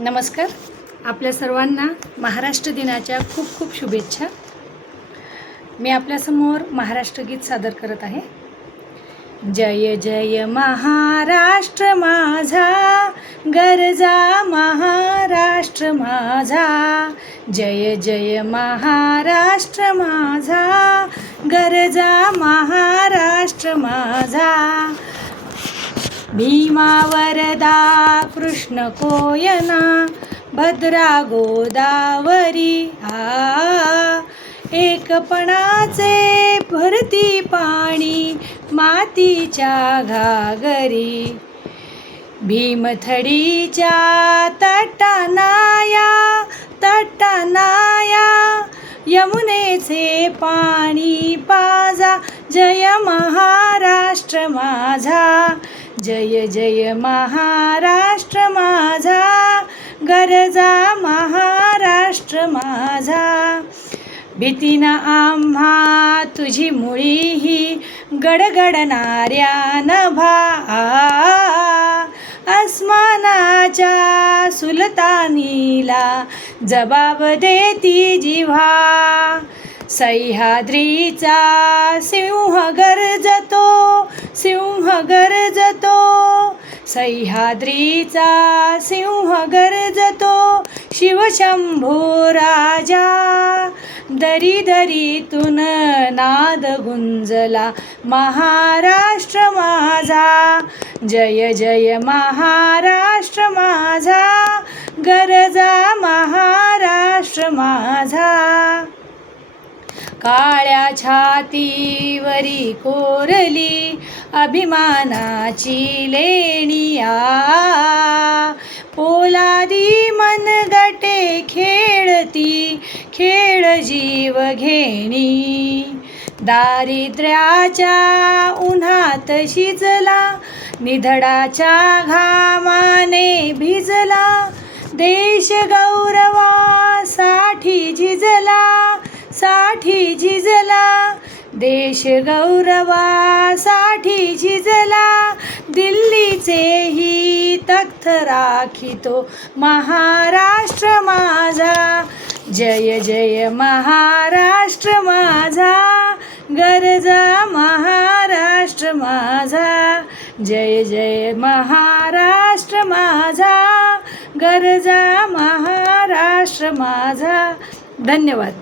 नमस्कार. आपल्या सर्वांना महाराष्ट्र दिनाच्या खूप खूप शुभेच्छा. मी आपल्यासमोर महाराष्ट्र गीत सादर करत आहे. जय जय महाराष्ट्र माझा, गरजा महाराष्ट्र माझा. जय जय महाराष्ट्र माझा, गरजा महाराष्ट्र माझा. भीमा वरदा कृष्ण कोयना, भद्रा गोदावरी एकपणाचे भरती पाणी मातीच्या घागरी. भीमथडीच्या तटानाया यमुनेचे पाणी पाजा. जय महाराष्ट्र माझा, जय जय महाराष्ट्र माझा, गरजा महाराष्ट्र माझा. भीतीनं आम्हा तुझी मुळी ही गडगडणाऱ्या नभा. आसमानाच्या सुलतानीला जबाब देती जिव्हा. सह्याद्रीचा सिंह गर्जतो, सिंह गर्जतो. सह्याद्रीचा सिंह गर्जतो, शिवशंभो राजा. दरी दरीतून नाद गुंजला महाराष्ट्र माझा. जय जय महाराष्ट्र माझा, गरजा महाराष्ट्र माझा. काळ्या छातीवरी कोरली अभिमानाची लेणिया. पोलादी मनगटे खेळती खेळ जीव घेणी. दारिद्र्याच्या उन्हात शिजला, निधडाच्या घामाने भिजला. देश गौरवासाठी झिजला, साठी झिजला. देश गौरवासाठी झिजला. दिल्लीचेही तख्त राखितो महाराष्ट्र माझा. जय जय महाराष्ट्र माझा, गरजा महाराष्ट्र माझा. जय जय महाराष्ट्र माझा, गरजा महाराष्ट्र माझा. धन्यवाद.